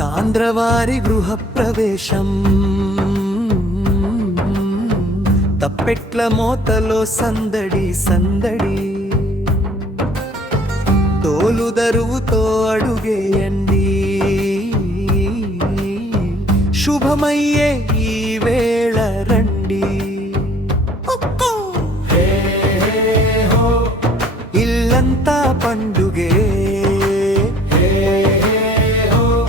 తాండ్రవారి గృహప్రవేశం తప్పెట్ల మోతలో సందడి సందడి తోలుదరువుతో అడుగేయండి శుభమయ్యే ఈ వేళ రండి ఇల్లంతా పండుగే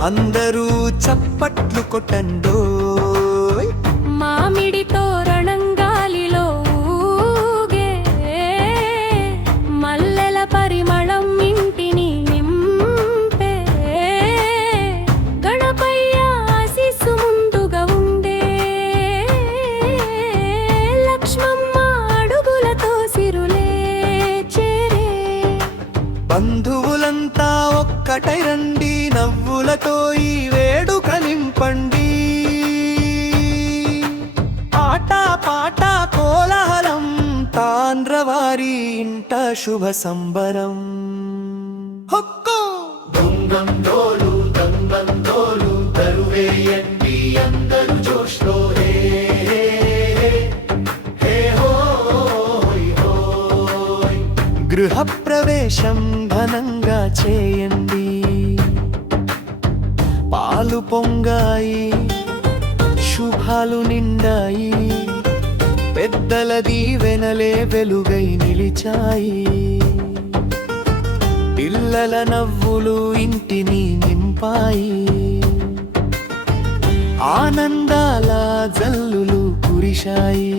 అందరూ చప్పట్లు కొట్టండోయ్ మామిడి తోరణం గాలిలో ఊగే మల్లెల పరిమళం ఇంటిని నింపే గణపయ్య ఆశీస్సు ముందుగా ఉండే లక్ష్మమ్మ అడుగులతో సిరులే చేరే బంధువులంతా ఒక్కటై రండి నవ్వులతో ఈ వేడుక నింపండి ఆట పాట కోలాహలం తాండ్రవారి ఇంట శుభ సంబరం హొక్కో దొంగందోలు తరువేయండి అందరూ జోష్లో హే హే హోయ్ హోయ్ గృహప్రవేశం ఘనంగా చేయండి పాలు పొంగాయి శుభాలు నిండాయి పెద్దల దీవెనలే వెలుగై నిలిచాయి పిల్లల నవ్వులు ఇంటిని నింపాయి ఆనందాల జల్లులు కురిశాయి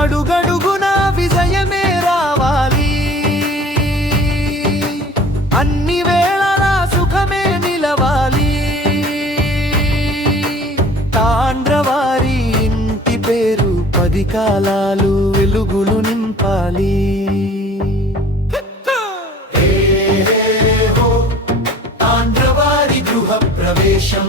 అడుగడుగునా విజయమే రావాలి అన్ని వేళలా సుఖమే నిలవాలి తాండ్రవారి ఇంటి పేరు 10 కాలాలు వెలుగులు నింపాలి తాండ్రవారి గృహ ప్రవేశం